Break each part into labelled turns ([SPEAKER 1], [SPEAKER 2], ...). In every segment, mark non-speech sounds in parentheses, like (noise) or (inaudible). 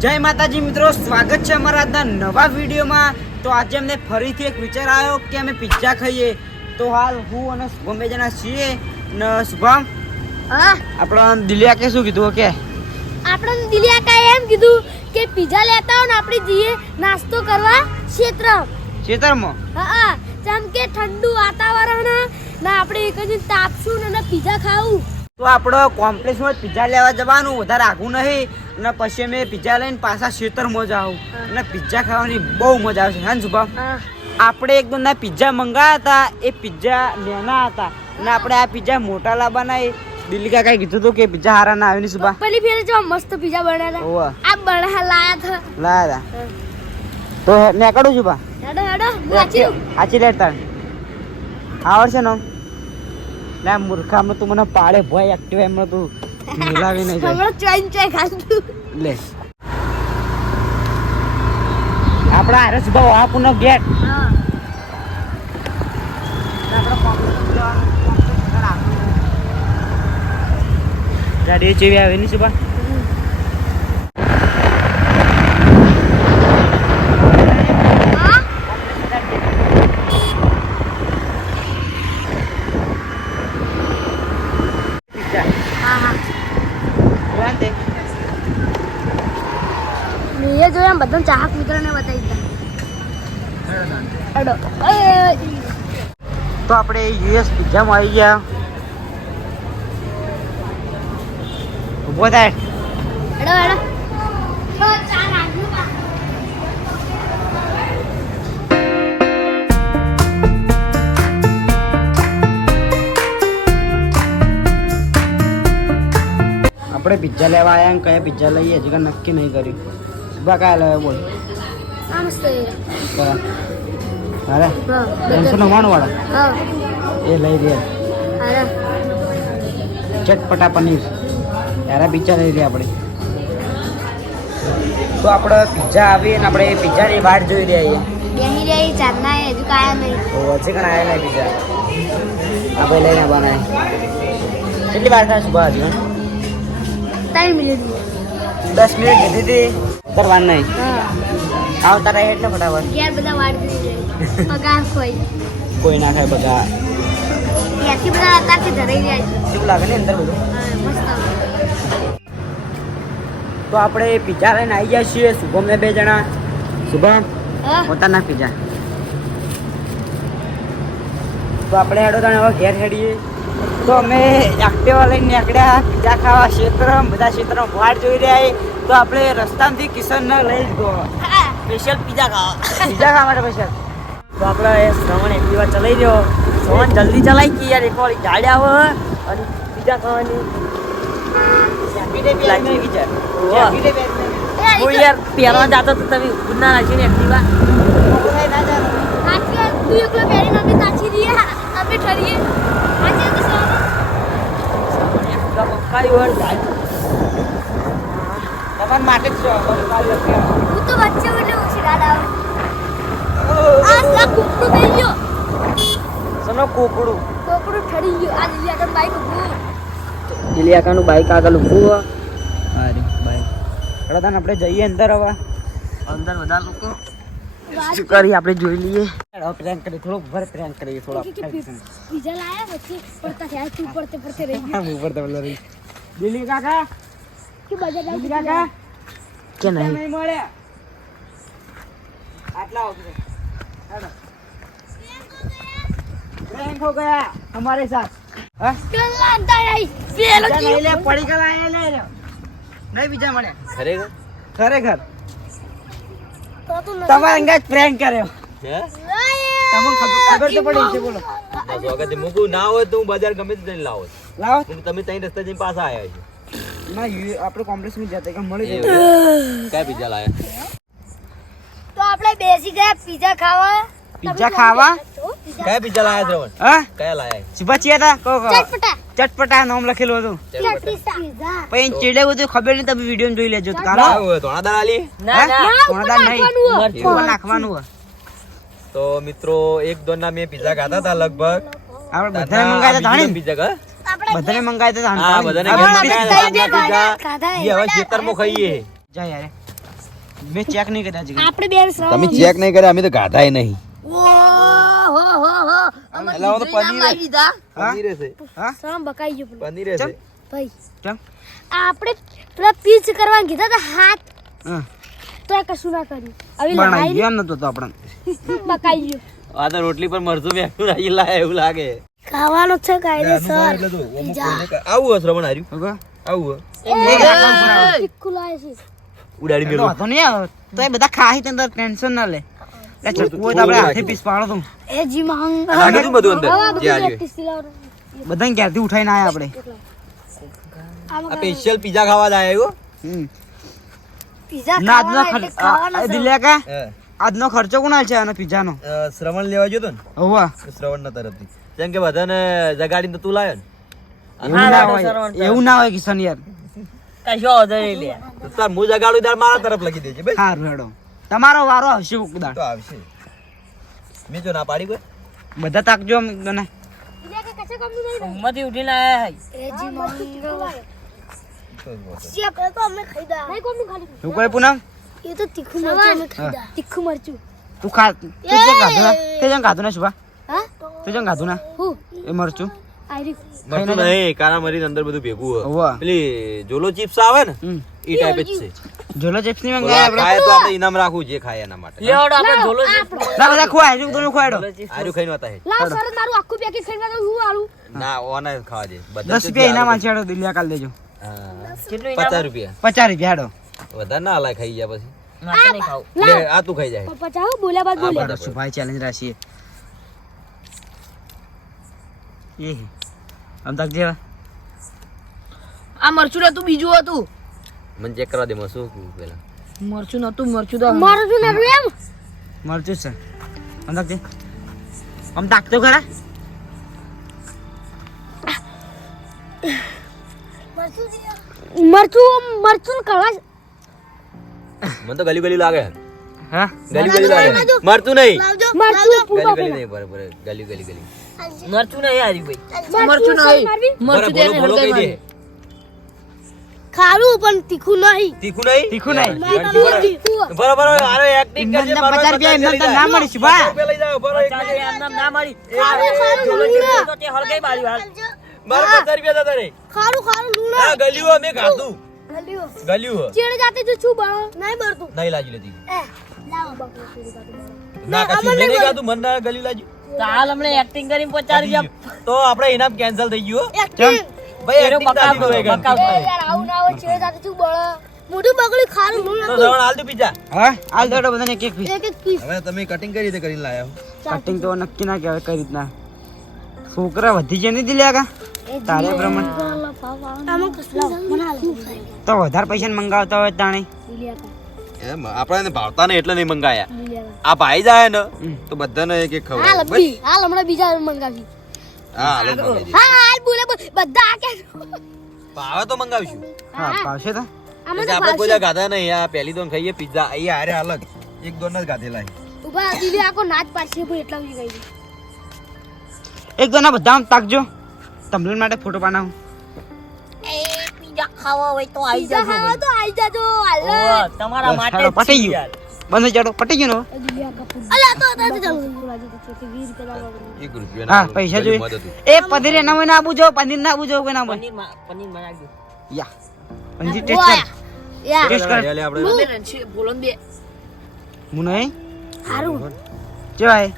[SPEAKER 1] જય માતાજી મિત્રો સ્વાગત છે અમારા આજના નવા વિડીયોમાં. તો આજે અમને ફરીથી એક વિચાર આવ્યો કે અમે પિઝા ખાઈએ. તો હાલ હું અને શુભમ બે જણા છીએ. ને શુભમ?
[SPEAKER 2] હા.
[SPEAKER 1] આપણો દિલિયા કે શું કીધું કે
[SPEAKER 2] આપણે દિલ્યા કાંઈ એમ કીધું કે પિઝા લેતા આવો ને આપણે જઈએ નાસ્તો કરવા ક્ષેત્ર
[SPEAKER 1] ક્ષેત્રમાં?
[SPEAKER 2] હા જેમ કે ઠંડુ વાતાવરણ ને આપણે એક જ તાપશું ને પિઝા ખાવું.
[SPEAKER 1] તો આપણો કોમ્પ્લેક્સમાં પિઝા લેવા જવાનું વધારે આગું નહીં. અને પછી અમે પિઝા લઈને પાછા ખેતરમાં જાઉં. અને પિઝા ખાવાની બહુ મજા આવશે. હા. શુભમ આપણે એક ના પિઝા મંગાયા હતા એ પિઝા લેના હતા. અને આપણે આ પિઝા મોટા લાવવાના એ દિલ્હી કાકાએ કીધું હતું કે પિઝા હારા ના આવે ને સુભા.
[SPEAKER 2] પેલી ફેર જો મસ્ત પીઝા બનાવ્યા આ બના લાયા હતા.
[SPEAKER 1] લાયા હતા. તો નીકળું છું બા.
[SPEAKER 2] હેડો હેડો
[SPEAKER 1] આચી લેતા. આવડશે ને લે મૂર્ખામાં તું મને પાડે ભોય એક્ટિવ એમ તું મિલાવી નહીં
[SPEAKER 2] હમણાં ચોઈન ચોઈ ખાધું.
[SPEAKER 1] લે. આપણા હારે સુભા વાપુનો ગેટ. ગાડી આવી આવે નહીં સુભા
[SPEAKER 2] હા હા હા મેં એ જોયા ને બધા ચાહક મિત્રોને બતાવી દીધા.
[SPEAKER 1] તો આપણે યુએસ પિઝામાં આવી ગયા. ઊભો થાય. આપણે પિઝા લેવા આવ્યા કયા પિઝા લઈએ હજી નક્કી નહીં કર્યું. કયા લેવા બોલ. અરે ત્રણસો નવ્વાણું વાળા એ લઈ
[SPEAKER 2] અરે
[SPEAKER 1] ચટપટા પનીર. ત્યારે પિઝા લઈ રહ્યા આપણે. તો આપણે પિઝા આવી અને આપણે પિઝાની વાટ જોઈ રહ્યા છીએ
[SPEAKER 2] બેહી હજુ કાયા નહીં.
[SPEAKER 1] હજી પણ આવ્યા નહીં પિઝા આપણે લઈને બનાય કેટલી વાર થાય સુભા હજી?
[SPEAKER 2] ત્રણ મિનિટ.
[SPEAKER 1] દસ મિનિટ કીધી હતી. કરવાનું નહીં. આવતા રહે એટલે ફટાફટ.
[SPEAKER 2] ઘેર બધા વાર પગાર (laughs) ખોઈ
[SPEAKER 1] કોઈ. ના ખાય બધા
[SPEAKER 2] ત્યાંથી બધા અત્યારથી ધરાઈ જાય.
[SPEAKER 1] કેવું લાગે ને અંદર બધું? તો આપણે પિઝા લઈને આવી જાય છીએ. શુભમ ને બે જણા. શુભમ પોતાના પિઝા તો આપણે હેડો તને હવે ઘેર હેડીએ. તો અમે એક્ટિવા લઈને નીકળ્યા. પિઝા ખાવા ક્ષેત્ર બધા ક્ષેત્રમાં વાટ જોઈ રહ્યા. તો આપણે રસ્તામાંથી કિશનને લઈ
[SPEAKER 2] જ
[SPEAKER 1] સ્પેશિયલ પિઝા ખાવા. પીઝા ખાવા માટે સ્પેશિયલ તો આપણે એ શ્રવણ વાર ચલાવી રહ્યો. શ્રવણ જલ્દી ચલાવી કે યાર એક વાર ગાડી આવે અને પીઝા ખાવાની. ગઈ
[SPEAKER 3] યાર પહેરવા જાતો તો તમે ગુના નાખીને એક્ટિવા
[SPEAKER 2] તું એકલો પહેરીને અમે નાચી રહ્યા અમે ઠરીએ. આજે તો સવારે
[SPEAKER 1] એક્ટિવા પક્કાડી વળ તમારા માટે જ
[SPEAKER 2] હું તો વચ્ચે એટલે ઓછી ગાડ આ સા કુકડું થઈ ગયો
[SPEAKER 1] સનો કોકડું
[SPEAKER 2] કોકડું ઠરી ગયું આ લીલી આગળ બાઈક ઊભું
[SPEAKER 1] દિલિયાકાનું બાઈક આગળ ઊભું અરે બાઈક હેડો તાન આપણે જઈએ અંદર હવે
[SPEAKER 3] અંદર બધા લોકો
[SPEAKER 1] શું કરી આપણે જોઈ લઈએ હેડો પ્રેન્ક કરી થોડો ભર પ્રેન્ક કરીએ થોડો
[SPEAKER 2] કે- કે પી- પીઝા લાયા વચ્ચે પડતા થયા તું પડતે પડતે રહી ગયું
[SPEAKER 1] ઉપર રહી દિલ્હી કાકા
[SPEAKER 2] કે બજાર
[SPEAKER 1] દિલ્હી કાકા
[SPEAKER 3] કે
[SPEAKER 1] નહીં
[SPEAKER 3] નહીં
[SPEAKER 1] મળ્યા આટલા આવશે હેડો પ્રેન્ક હો ગયા हमारे साथ હા
[SPEAKER 2] કલ્લા અંતર આવી પેલો
[SPEAKER 1] બીજા
[SPEAKER 2] જીવ
[SPEAKER 1] નહીં લે પડી ગયેલા અહીંયા લઈ લે નહીં બીજા મળ્યા
[SPEAKER 3] ખરેખર
[SPEAKER 1] ખરેખર
[SPEAKER 2] તો તું નથી
[SPEAKER 1] તમારે અંગાજ પ્રેન્ક કર્યો
[SPEAKER 3] હે
[SPEAKER 1] તમને ખબર ખબર તો પડી છે બોલો
[SPEAKER 3] બસ વખતે મૂકું ના હોય તો હું બજાર ગમે તે જઈને લાવો
[SPEAKER 1] લાવો
[SPEAKER 3] હું તમે ત્રણ રસ્તા જઈને પાછા આવ્યા છો
[SPEAKER 1] ના યુ- આપણે કોમ્પ્લેક્સમાં જતા કે મળી જાય.
[SPEAKER 3] કયા પીઝા લાયા?
[SPEAKER 2] તો આપણે બેસી ગયા પીઝા ખાવા.
[SPEAKER 1] પિઝા ખાવા
[SPEAKER 3] કયા પીઝા લાયા દ્રવણ
[SPEAKER 1] હા?
[SPEAKER 3] કયા લાયા?
[SPEAKER 1] સુભા ચિયા તા કો કો
[SPEAKER 2] ચટપટા.
[SPEAKER 1] ચટપટા નામ લખેલું હતું.
[SPEAKER 2] ચટપટા.
[SPEAKER 1] પણ ચીડે બધું ખબર નહીં તમે વીડિયો જોઈ લેજો તો કાલો.
[SPEAKER 3] ધોળા દાળ આલી.
[SPEAKER 1] હે? સોનાદાર નહીં.
[SPEAKER 2] નાખવાનું
[SPEAKER 1] નાખવાનું હોય
[SPEAKER 3] તો મિત્રો એક દોના ના મેં પીઝા ખાધા હતા લગભગ.
[SPEAKER 1] આપણે બધા મંગાવ્યા હતા ધાણી
[SPEAKER 3] પીઝા કા
[SPEAKER 1] બધાને મંગાવ્યા હતા
[SPEAKER 3] હા બધાને જે હવે ખેતરમાં ખાઈએ
[SPEAKER 1] જા યાર મેં ચેક નહીં કર્યા જીગા
[SPEAKER 2] આપણે બે શ્રવણ
[SPEAKER 4] તમે ચેક નહીં કર્યા અમે તો ગાધાય નહીં તો
[SPEAKER 2] આપણે પેલા પીચ કીધા હતા હાથ તો કશું ના કર્યું હવે
[SPEAKER 1] બનાવી એમ નતો આપણને
[SPEAKER 2] બકાઈ ગયો
[SPEAKER 4] આ તો રોટલી પર મરચું નાખી લાય એવું લાગે
[SPEAKER 2] ખાવાનું છે કાયદેસર
[SPEAKER 4] આવું હે રમણ હાર્યું આવું
[SPEAKER 1] તો નહીં તો એ બધા ખાહી ટેન્શન ના લે.
[SPEAKER 4] બધું
[SPEAKER 1] ક્યારથી ઉઠાઈને આયા આપણે?
[SPEAKER 4] આ સ્પેશિયલ પીઝા ખાવા
[SPEAKER 1] હમ. આજનો ખર્ચ- આ-
[SPEAKER 2] છે.
[SPEAKER 1] આનો પિઝાનો
[SPEAKER 4] શ્રવણ લેવા ગયો તો ને? શ્રવણ ના તરફથી. જેમ કે બધાને જગાડીને તો તું લાવ્યો ને.
[SPEAKER 1] એવું ના હોય. એવું ના હોય કિશન યાર
[SPEAKER 3] કશો વાંધો નહીં લે.
[SPEAKER 4] તાર હું જગાડું તાર મારા તરફ લખી દેજે ભાઈ.
[SPEAKER 1] હાર હેડો. તમારો વારો આવશે કુકદાર
[SPEAKER 4] તો આવશે. મેં જો ના પાડી કોઈ?
[SPEAKER 1] બધા તાકજો
[SPEAKER 3] ઉઠીને આયા
[SPEAKER 2] માંગ
[SPEAKER 4] તો
[SPEAKER 2] અમે ખાઈદા નહીં કોમનું ખાલી.
[SPEAKER 1] તું કોઈ પૂનમ?
[SPEAKER 2] એ તો તીખું મરચું અમે ખાઈદા તીખું મરચું
[SPEAKER 1] તું ખા તું ના શુભા તું જેમ ખાધું ના?
[SPEAKER 2] હું?
[SPEAKER 1] એ મરચું?
[SPEAKER 4] મરચું નહીં કારા મરી અંદર બધું ભેગું હોય. પેલી જોલો ચિપ્સ આવે ને એ ટાઈપ જ છે.
[SPEAKER 1] જોલો
[SPEAKER 4] ચિપ્સની
[SPEAKER 1] મંગાય આપણે
[SPEAKER 4] ખાય તો આપણે ઇનામ રાખવું જે ખાય એના માટે.
[SPEAKER 3] લેવડો આપણે જોલો ચિપ્સ.
[SPEAKER 1] ના બધા ખવાય હજુ તું ખવાડો
[SPEAKER 4] આર્યું ખાઈને વાતા હે.
[SPEAKER 2] લાવ સર મારું આખું પેકેટ ખાઈને તો હું આલું?
[SPEAKER 4] ના ઓને ખાવા દે. બધા
[SPEAKER 1] દસ રૂપિયા ઇનામ આંચી હેડો દિલ્યા કાલ દેજો.
[SPEAKER 3] કેટલું ઇનામ?
[SPEAKER 4] પચાસ રૂપિયા.
[SPEAKER 1] પચાસ રૂપિયા હેડો.
[SPEAKER 4] વધારે ના હલાય ખાઈ ગયા પછી.
[SPEAKER 3] માથે નહીં ખાવું.
[SPEAKER 4] લે, આ તું ખાઈ જાય.
[SPEAKER 2] પચાસ બોલ્યા બાદ
[SPEAKER 4] આ
[SPEAKER 2] બોલ્યા
[SPEAKER 4] બધા
[SPEAKER 1] શુભાઈ ચેલેન્જ રાખીએ એ આમ તક જેવા
[SPEAKER 3] આ મરચું નતું બીજું હતું.
[SPEAKER 4] મને ચેક કરવા દે માં શું કીધું પેલા.
[SPEAKER 3] મરચું નતું મરચું તો
[SPEAKER 2] મરચું નતું એમ?
[SPEAKER 1] મરચું છે. આમ તક જે આમ તાકતો ખરા.
[SPEAKER 2] મરચું મરચું કળા
[SPEAKER 4] મને તો ગલી ગલી લાગે.
[SPEAKER 1] હા?
[SPEAKER 4] ગલી ગલી લાગે. મરતું નહીં.
[SPEAKER 2] મરચું
[SPEAKER 4] ગલી ગલી નહીં બરાબર ગલી ગલી ગલી.
[SPEAKER 3] મરતું નહીં આરી ભાઈ.
[SPEAKER 2] મરતું નહીં.
[SPEAKER 4] મરતું દે
[SPEAKER 3] ને
[SPEAKER 4] હળદર દે.
[SPEAKER 2] ખારું પણ તીખું નહીં.
[SPEAKER 4] તીખું નહીં?
[SPEAKER 1] તીખું નહીં.
[SPEAKER 4] બરાબર આરે એક્ટિંગ કરજે
[SPEAKER 1] એમને
[SPEAKER 4] મારો
[SPEAKER 1] પચાસ રૂપિયા એમને તો ના મળી શુભા
[SPEAKER 4] રૂપિયા લઈ જાઓ બરાબર.
[SPEAKER 3] ચાલ એ ના મળી
[SPEAKER 2] ખારું ખારું
[SPEAKER 3] તો તે હળગાઈ મારી વાત.
[SPEAKER 4] મારો પચાસ રૂપિયા દાદા રે
[SPEAKER 2] ખારું ખારું લૂણા.
[SPEAKER 4] હા ગલ્યું અમે ખાધું.
[SPEAKER 2] ગલ્યું.
[SPEAKER 4] ગલ્યું
[SPEAKER 2] ચેડે જાતે જો છું બા નહીં બળતું.
[SPEAKER 4] નહીં લાજી લેતી.
[SPEAKER 2] લાવો
[SPEAKER 4] ના કશું મેં નહીં ખાધું મને ના લાગ્યું
[SPEAKER 3] તો હમણે એક્ટિંગ કરીને પચાસ રૂપિયા
[SPEAKER 4] તો આપણે ઇનામ કેન્સલ થઈ ગયું હો. ભાઈ
[SPEAKER 3] એનો
[SPEAKER 4] acting
[SPEAKER 3] બકાવ
[SPEAKER 4] ચાલી
[SPEAKER 3] કરો,
[SPEAKER 4] ગઈ
[SPEAKER 3] બકાવ
[SPEAKER 4] ગઈ.
[SPEAKER 3] કરો.
[SPEAKER 2] યાર આવું ના હોય ચેડે જાતે છું બળો મોઢું બગડ્યું ખારું
[SPEAKER 4] તો
[SPEAKER 2] લૂણા
[SPEAKER 4] હાલ દો પીઝા
[SPEAKER 1] હા? હાલ દોડો બધાને એક એક પીસ
[SPEAKER 2] એક એક પીસ
[SPEAKER 4] હવે તમે કટિંગ કરી રીતે કરીને લાયા
[SPEAKER 1] કટિંગ તો નક્કી ના કહેવાય કઈ રીતના. છોકરા વધી જ નહીં દિલ્યા કા તારે પ્રમાણે. તો વધારે પૈસા મંગાવતા હોય તાણે.
[SPEAKER 4] એમ આપણે ભાવતા ને એટલે નહીં મંગાયા. આ ભાઈ જાય ને તો બધાને એક એક ખબર.
[SPEAKER 2] હાલ હમણાં બીજા મંગાવી
[SPEAKER 4] હા હાલ
[SPEAKER 2] હા હાલ બોલે બધા આ કે
[SPEAKER 4] ભાવે તો મંગાવીશું.
[SPEAKER 1] હા. ભાવશે તો.
[SPEAKER 4] આપણે કોઈ ગાધા નહીં. આ પહેલી દોન ખાઈએ પિઝા અહીંયા હારે અલગ. એક દોન જ ગાધેલા છે.
[SPEAKER 2] ઊભા દિલી આખો નાચ પાડશે ભાઈ એટલા બધી ગઈ
[SPEAKER 1] એક દોના ના બધા તાકજો. તમને માટે ફોટો બનાવું.
[SPEAKER 3] ખાવા હોય તો આવી
[SPEAKER 2] પીઝા
[SPEAKER 3] જાજો
[SPEAKER 2] ખાવા તો આવી જાજો હાલ.
[SPEAKER 3] તમારા માટે છે
[SPEAKER 1] ગયું. બંધ ચાડો પટી ગયું
[SPEAKER 2] અલા તો તો ચાલો
[SPEAKER 1] હા પૈસા જોઈએ. એ પનીર ના હોય ના આબુ જો પનીર ના આબુ જો કોઈ ના હોય
[SPEAKER 3] પનીર પનીરમાં
[SPEAKER 1] યા. પનીર ટેસ્ટ કર.
[SPEAKER 2] યા.
[SPEAKER 1] ટેસ્ટ કર.
[SPEAKER 4] આપણે.
[SPEAKER 3] પનીર છે, બોલો ને બે.
[SPEAKER 1] હું
[SPEAKER 2] હારું. જોય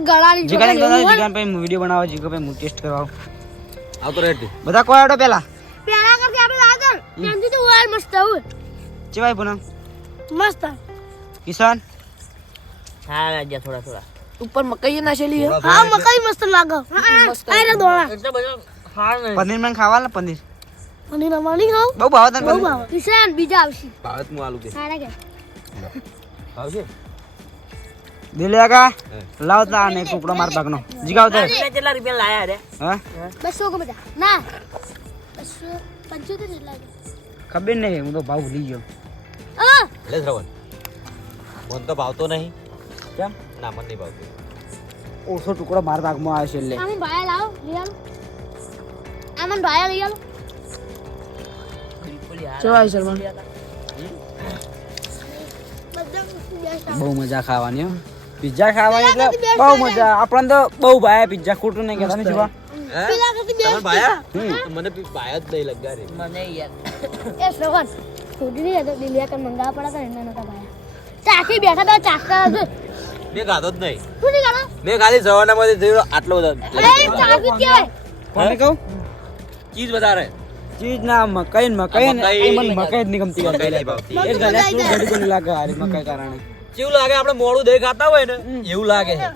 [SPEAKER 1] જીગાને
[SPEAKER 2] જોડે
[SPEAKER 1] કીધું
[SPEAKER 2] એવું હોય.
[SPEAKER 1] જીગાને બનાવો જીગા પછી હું ટેસ્ટ કરવા.
[SPEAKER 4] આવતો રેડ
[SPEAKER 1] બધા કોઈ આડો પેલા?
[SPEAKER 2] પેલા કરતી આપણે આગળ ત્યાંથી તો ઓર મસ્ત હોય.
[SPEAKER 1] ચેવાય પૂનમ
[SPEAKER 2] મસ્ત.
[SPEAKER 1] કિશન?
[SPEAKER 3] હા રાજા થોડા થોડા. ઉપર મકાઈ નાખેલી હે
[SPEAKER 2] હા મકાઈ મસ્ત લાગે.
[SPEAKER 3] મસ્ત.
[SPEAKER 2] આયરા દોણા.
[SPEAKER 3] એટલે બધો હા નહીં.
[SPEAKER 1] પનીર મેં ખાવા ને પનીર?
[SPEAKER 2] પનીર રમવાની ખાવ.
[SPEAKER 1] બહુ ભાવ તને
[SPEAKER 2] બહુ
[SPEAKER 1] પનીર?
[SPEAKER 2] ભાવ. કિશન બીજા આવશે.
[SPEAKER 4] ભારત તો આલુ કે.
[SPEAKER 2] સારા કે.
[SPEAKER 4] ભાવશે?
[SPEAKER 1] દિલ્યા કા? લાવ તા ને ટુકડો માર ભાગનો. જીગાવ તે
[SPEAKER 3] કેટલા રૂપિયા લાયા રે?
[SPEAKER 1] હા?
[SPEAKER 2] બસો કો બધા. ના. બસો પંચોતેર જેટલા
[SPEAKER 1] ખબર નહીં હું તો ભાવ ભૂલી ગયો.
[SPEAKER 2] હા
[SPEAKER 4] લે શ્રવણ. મને તો ભાવતો નહીં.
[SPEAKER 1] કેમ?
[SPEAKER 4] ના મને નહીં ભાવતો.
[SPEAKER 1] ઓછો ટુકડો માર ભાગમાં આવે છે એટલે.
[SPEAKER 2] આમન ભાયા લાવ? લઈ આલો? આમન ભાયા લઈ આલો?
[SPEAKER 3] ચવાય
[SPEAKER 1] બહુ મજા ખાવાની હો. પિઝા ખાવાની એટલે બહુ મજા આપણને તો બહુ ભાઈ પિઝા ખોટું નહીં કહેતા નહીં શિવા?
[SPEAKER 4] ભાયા? મને ભાયા જ નહીં લગા રે.
[SPEAKER 3] મને યાર
[SPEAKER 2] એ શ્રવણ છોડી નહીં હતો દિલિયા કન મંગાવવા પડ્યા હતા એના નતા ભાયા. ચાખી બેઠા હતા ચાખતા હતા
[SPEAKER 4] મેં ખાધો જ નહીં.
[SPEAKER 2] શું નહીં કરો
[SPEAKER 4] મેં ખાલી સવારના માંથી આટલો બધો
[SPEAKER 2] અરે ચાખી કેવાય
[SPEAKER 1] કોને કહું?
[SPEAKER 4] ચીઝ વધારે.
[SPEAKER 1] ચીજ ના મકાઈ ને મકાઈ ને
[SPEAKER 4] મકાઈ-
[SPEAKER 1] મને મકાઈ જ નહીં ગમતી
[SPEAKER 4] મકાઈ
[SPEAKER 1] લાગે મકાઈ કારણે.
[SPEAKER 4] કેવું લાગે આપણે મોડું દહીં ખાતા હોય ને એવું લાગે છે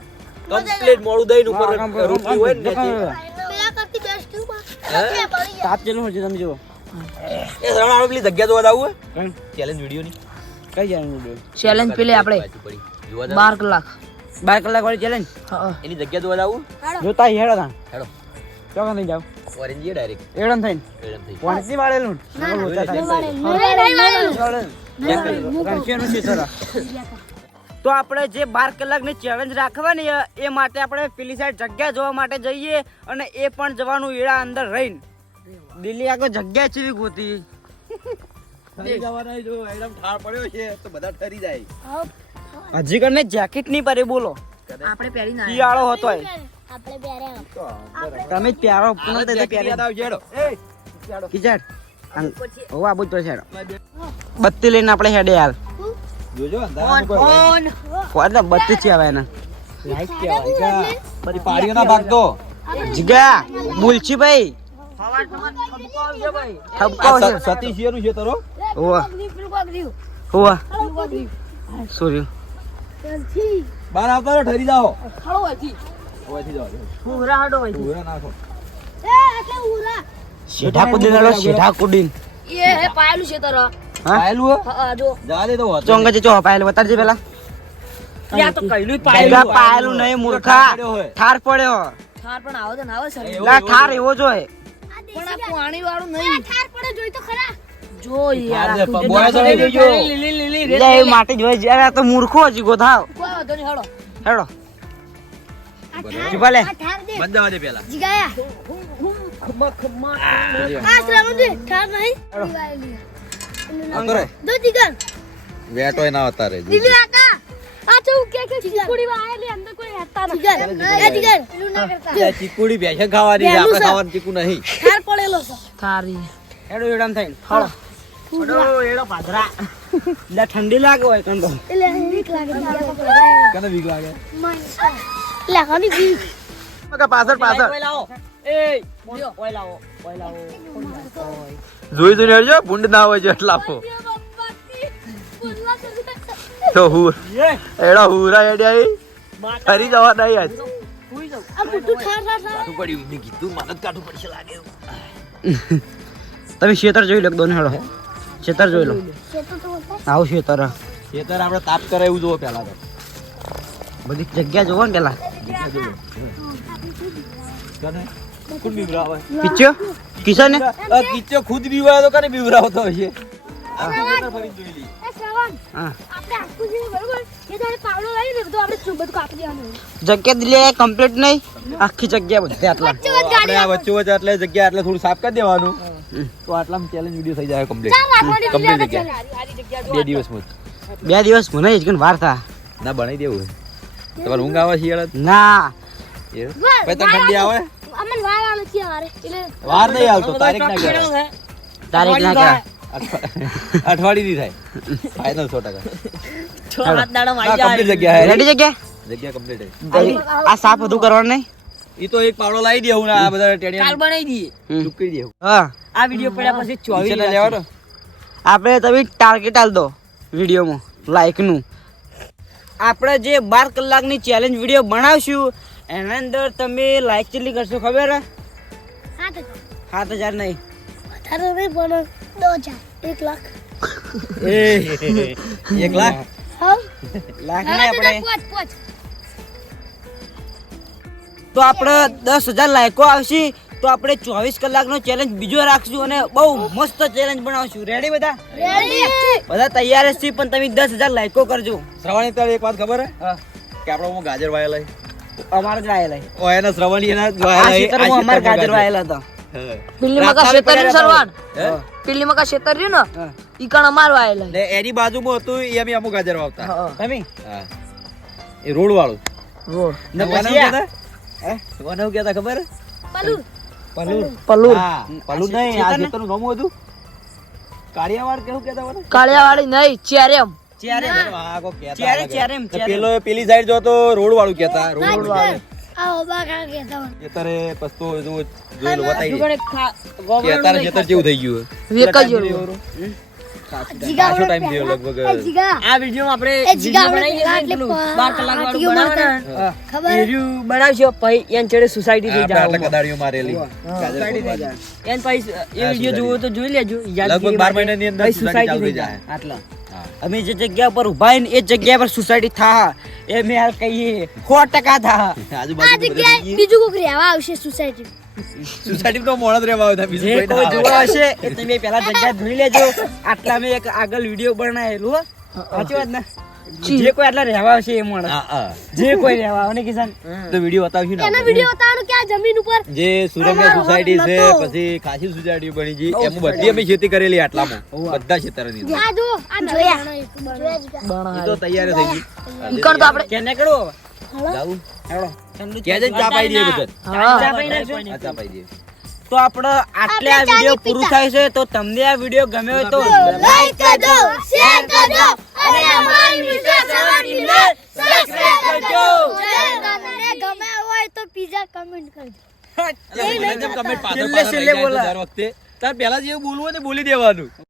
[SPEAKER 4] કમ્પ્લીટ મોડું દહીં ઉપર રોટલી હોય ને
[SPEAKER 2] પેલા કરતી બેસ્ટ શું
[SPEAKER 4] હે?
[SPEAKER 1] તાપ ચેલું હોય છે તમે જુઓ
[SPEAKER 4] એ આપણે પેલી જગ્યા જોવા જવું ચેલેન્જ વીડિયો ની
[SPEAKER 1] કઈ જાય વીડિયો
[SPEAKER 3] ચેલેન્જ પેલી આપણે. બાર કલાક
[SPEAKER 1] બાર કલાક વાળી ચેલેન્જ
[SPEAKER 4] એની જગ્યા જોવા જવું
[SPEAKER 1] જોતા હેડો તા
[SPEAKER 4] હેડો
[SPEAKER 1] ચોકન થઈ જાવ
[SPEAKER 4] ઓરેન્જ ડાયરેક્ટ
[SPEAKER 1] એડન થઈને
[SPEAKER 4] એડન થઈ
[SPEAKER 1] કોણથી વાળેલું લોચા થાય રણછીયાનું શીતળા. તો આપણે જે બાર કલાકની ચેલેન્જ રાખવાની એ માટે આપણે પેલી સાઈડ જગ્યા જોવા માટે જઈએ અને એ પણ જવાનું એડા અંદર રહીને. દિલ્હી આગળ જગ્યા ચેવી ગોતી.
[SPEAKER 4] ઠરી જવાના જો એકદમ ઠાર પડ્યો છે તો બધા ઠરી
[SPEAKER 1] હજી કરીને જેકેટ નહીં પહેરી બોલો.
[SPEAKER 3] આપણે પહેરી ના
[SPEAKER 1] શિયાળો હતો
[SPEAKER 2] આપણે પહેર્યા
[SPEAKER 1] તમે જ તે પહેરી. કિચડ બત્તી લઈને આપણે હેડે હાલ.
[SPEAKER 4] જોજો નહીં.
[SPEAKER 1] કોણ બત્તી છે હવે એને.
[SPEAKER 4] બધી પાડીઓ ના ભાગતો
[SPEAKER 1] જીગા બોલછી ભાઈ.
[SPEAKER 4] સતીશ યનું છે તારો?
[SPEAKER 1] સોરી.
[SPEAKER 2] ત્યાંથી
[SPEAKER 4] આવતા ઠરી જાઓ.
[SPEAKER 1] શેઠા કુદીન શેઠા કુદીન
[SPEAKER 3] એ પાયલું છે તારા.
[SPEAKER 4] પાયેલું હો?
[SPEAKER 3] હા જો
[SPEAKER 4] જવા દે તો
[SPEAKER 1] ચોંગ જે ચો પાયેલું બતાડજે પેલા
[SPEAKER 3] ત્યાં તો કઈલું
[SPEAKER 1] પાયેલું પાયેલું નહીં મૂર્ખા ઠાર પડ્યો
[SPEAKER 3] થાર પણ આવો તો ના આવે સર
[SPEAKER 4] એવું,
[SPEAKER 1] ઠાર
[SPEAKER 4] એવું.
[SPEAKER 1] એવો જોઈએ
[SPEAKER 3] પણ આ પાણી વાળું નહીં
[SPEAKER 2] ઠાર પડે જોઈ તો ખરા
[SPEAKER 3] જો યાર જે
[SPEAKER 4] બોયા તો
[SPEAKER 3] નાખેલી
[SPEAKER 4] લઈ
[SPEAKER 3] લીલી લીલી રેત
[SPEAKER 1] લે એ જોઈ જયારે તો મૂર્ખો હજી ગોથાવ
[SPEAKER 3] કોઈ વાંધો નહીં
[SPEAKER 1] હેડો
[SPEAKER 2] આ ઠાર
[SPEAKER 1] જીભાલે
[SPEAKER 2] દે
[SPEAKER 4] બંધ જવા દે પેલા
[SPEAKER 2] જીગાયા
[SPEAKER 3] ખમ્મા ખમ્મા
[SPEAKER 2] આ શ્રવણ દે ઠાર નહીં દિવાળી દો જીગર.
[SPEAKER 4] વેટોય ના હોતા રે
[SPEAKER 2] દિલી આકા. આ કે કે ચીકુડી વાયેલી અંદર કોઈ હેતા નથી. જીગર. એ જીગર. પેલું ના કરતા
[SPEAKER 4] ચીકુડી ભેંસે ખાવાની આપણે ખાવાનું ચીકુ નહીં.
[SPEAKER 2] પડેલો છે.
[SPEAKER 3] થારી
[SPEAKER 1] હેડો એડમ થઈને. હળો હેડો એડો પાદરા. લે ઠંડી લાગે હોય કંદો
[SPEAKER 2] એટલે લાગે
[SPEAKER 4] લાગે. પાછળ પાછળ. જોઈ જોઈને હેડજો ભૂંડ ના હોય છે એટલા આપો. તો હુર. એડા હુરા એડિયા ફરી જવા નહીં આજ.
[SPEAKER 1] તમે શેતર જોઈ લો દોને હેડો શેતર જોઈ લો. આવું શેતર.
[SPEAKER 4] ખેતર આપણે તાપ કરે એવું જોવો પેલા તો.
[SPEAKER 1] બધી જગ્યા જોવો ને પેલા
[SPEAKER 4] કોણ બીવરાવે.
[SPEAKER 1] પીછો કિશન
[SPEAKER 4] આ કિચ્ચો ખુદ બીવરાવે તો કને બીવરાવતો હશે? આ ખેતર જોઈ લી.
[SPEAKER 2] એ શ્રવણ
[SPEAKER 1] હા.
[SPEAKER 2] આપણે આખું જે બરોબર? એ તો પાવડો લઈને બધું આપણે શું બધું કાપી દેવાનું?
[SPEAKER 1] જગ્યા દિલ્હી કમ્પ્લીટ નહીં. આખી જગ્યા બધા આટલા.
[SPEAKER 2] વચ્ચે વચ્ચે
[SPEAKER 4] આપણે આ વચ્ચે વચ્ચે એટલે જગ્યા એટલે થોડું સાફ કરી દેવાનું. તો આટલામાં ચેલેન્જ વીડિયો થઈ જાય કમ્પ્લીટ કમ્પ્લીટ જગ્યા. બે દિવસમાં
[SPEAKER 1] બે દિવસ મને જ કે વાર થા.
[SPEAKER 4] ના બનાવી દેવું તમારે ઊંઘ આવે શિયાળ
[SPEAKER 1] ના.
[SPEAKER 4] ભાઈ તને ઠંડી આવે?
[SPEAKER 2] અમને વાર આવે છે મારે એટલે
[SPEAKER 4] વાર નહીં આવતો તારીખ ના કહેવાય
[SPEAKER 1] તારીખ ના કહેવાય
[SPEAKER 4] અઠવા- અઠવાડિયું થાય. ફાઇનલ 100%
[SPEAKER 3] છો હાથ દાડા
[SPEAKER 4] હા,
[SPEAKER 3] મારી જાય
[SPEAKER 4] complete જગ્યા હે.
[SPEAKER 1] રેડી જગ્યા?
[SPEAKER 4] જગ્યા કમ્પ્લીટ
[SPEAKER 1] આ સાફ બધું કરવાનું નહીં?
[SPEAKER 4] ઈ તો એક પાવડો લાવી દેવું ને આ બધા
[SPEAKER 3] કાલ બનાવી દઈએ.
[SPEAKER 4] ચૂકી દેવું
[SPEAKER 1] હા.
[SPEAKER 3] આ વિડિયો પડ્યા પછી ચોવીસ
[SPEAKER 4] નીચે ના લેવાનો.
[SPEAKER 1] આપણે તમે ટાર્ગેટ આલ દો લાઈકનું. આપણે જે બાર કલાકની ચેલેન્જ વીડિયો બનાવશું એના અંદર તમે લાઈક કેટલી કરશો ખબર? હે
[SPEAKER 2] સાત હજાર
[SPEAKER 1] નહીં.
[SPEAKER 2] વધારે નહીં પણ દો હજાર. એક લાખ.
[SPEAKER 4] એક લાખ?
[SPEAKER 1] લાખ નહીં
[SPEAKER 2] તો
[SPEAKER 1] આપણે.
[SPEAKER 2] પોચ પોચ.
[SPEAKER 1] તો આપણે દસ હજાર લાયકો આવશે તો આપણે ચોવીસ કલાકનો ચેલેન્જ બીજો રાખશું અને બહુ મસ્ત ચેલેન્જ બનાવશું. રેડી બધા? બધા તૈયાર જ છે પણ તમે દસ હજાર લાયકો કરજો.
[SPEAKER 4] શ્રવણી તારે એક વાત ખબર હે? કે આપણે હું ગાજર વાયેલા હે.
[SPEAKER 1] અમારે જ વાયેલા
[SPEAKER 4] ઓ એના શ્રવણી જ
[SPEAKER 1] આ અમારે ગાજર હતા.
[SPEAKER 3] ને? ઈ કણ અમારું આયેલા
[SPEAKER 4] ને બાજુમાં હતું એ અમે અમુક ગાજર વાવતા.
[SPEAKER 3] હા.
[SPEAKER 4] એ રોડ. વાળું
[SPEAKER 3] રોડ
[SPEAKER 1] ને પછી
[SPEAKER 4] હે? કોને એવું ખબર?
[SPEAKER 2] પલું
[SPEAKER 1] પલુર.
[SPEAKER 3] પલુર.
[SPEAKER 4] હા પલું નહીં આ
[SPEAKER 1] ને?
[SPEAKER 4] ખેતરનું હતું. કાળિયાવાડ કેવું કેતા
[SPEAKER 3] કાળિયાવાડી નહીં ચેરેમ.
[SPEAKER 1] જોઈ
[SPEAKER 4] પેલો પેલી સાઈડ જો તો રોડ વાળું કહેતા રોડ વાળું
[SPEAKER 3] સોસાયટી
[SPEAKER 1] અમે જે જગ્યા પર ઊભા ને એ જગ્યા પર સોસાયટી થા. એ મેં હાલ કહીએ. સો ટકા થા.
[SPEAKER 2] આ જગ્યાએ બીજું કોઈક રહેવા આવશે સોસાયટી
[SPEAKER 4] સોસાયટી તો મોણ જ રહેવા આવતા બીજું કોઈ
[SPEAKER 1] જોવા હશે એ તમે પેલા જગ્યા ધોઈ લેજો. આટલા મેં એક આગળ વીડિયો બનાવેલું હો સાચી વાત ને? જે કોઈ આટલા રહેવા છે એ માણસ.
[SPEAKER 4] હા, હા.
[SPEAKER 1] જે કોઈ રહેવા ને કિસાન
[SPEAKER 4] તો વીડિયો બતાવશું ને
[SPEAKER 2] એનો. વીડિયો બતાવવાનો કે આ જમીન ઉપર.
[SPEAKER 4] જે સુરમ્ય સોસાયટી છે પછી ખાસી સોસાયટી બની છે એમ બધી અમે ખેતી કરેલી આટલામાં. બધા ખેતરોની.
[SPEAKER 2] આ જો આ જોયા.
[SPEAKER 4] એ તો તૈયાર થઈ ગઈ
[SPEAKER 3] ઈકણ તો આપણે.
[SPEAKER 1] કેને કડો
[SPEAKER 4] જાવું?
[SPEAKER 1] હેડો.
[SPEAKER 4] કે જ ચા પાઈ દઈએ બધા.
[SPEAKER 1] ચા પાઈ નાખજો.
[SPEAKER 4] ચા પાઈ દઈએ.
[SPEAKER 1] તો આપણે આટલે આ વીડિયો પૂરું થાય છે. તો તમને આ વીડિયો ગમે હોય તો
[SPEAKER 2] લાઈક કરજો શેર કરજો અને અમારી મિસ્ટર સવારની સબસ્ક્રાઇબ કરજો. તમને ગમે હોય તો પીઝા કમેન્ટ કરજો.
[SPEAKER 4] જેમ પાછળ પાછળ
[SPEAKER 1] બોલા.
[SPEAKER 4] દર વખતે. તાર પહેલા જે બોલવું હોય ને બોલી દેવાનું.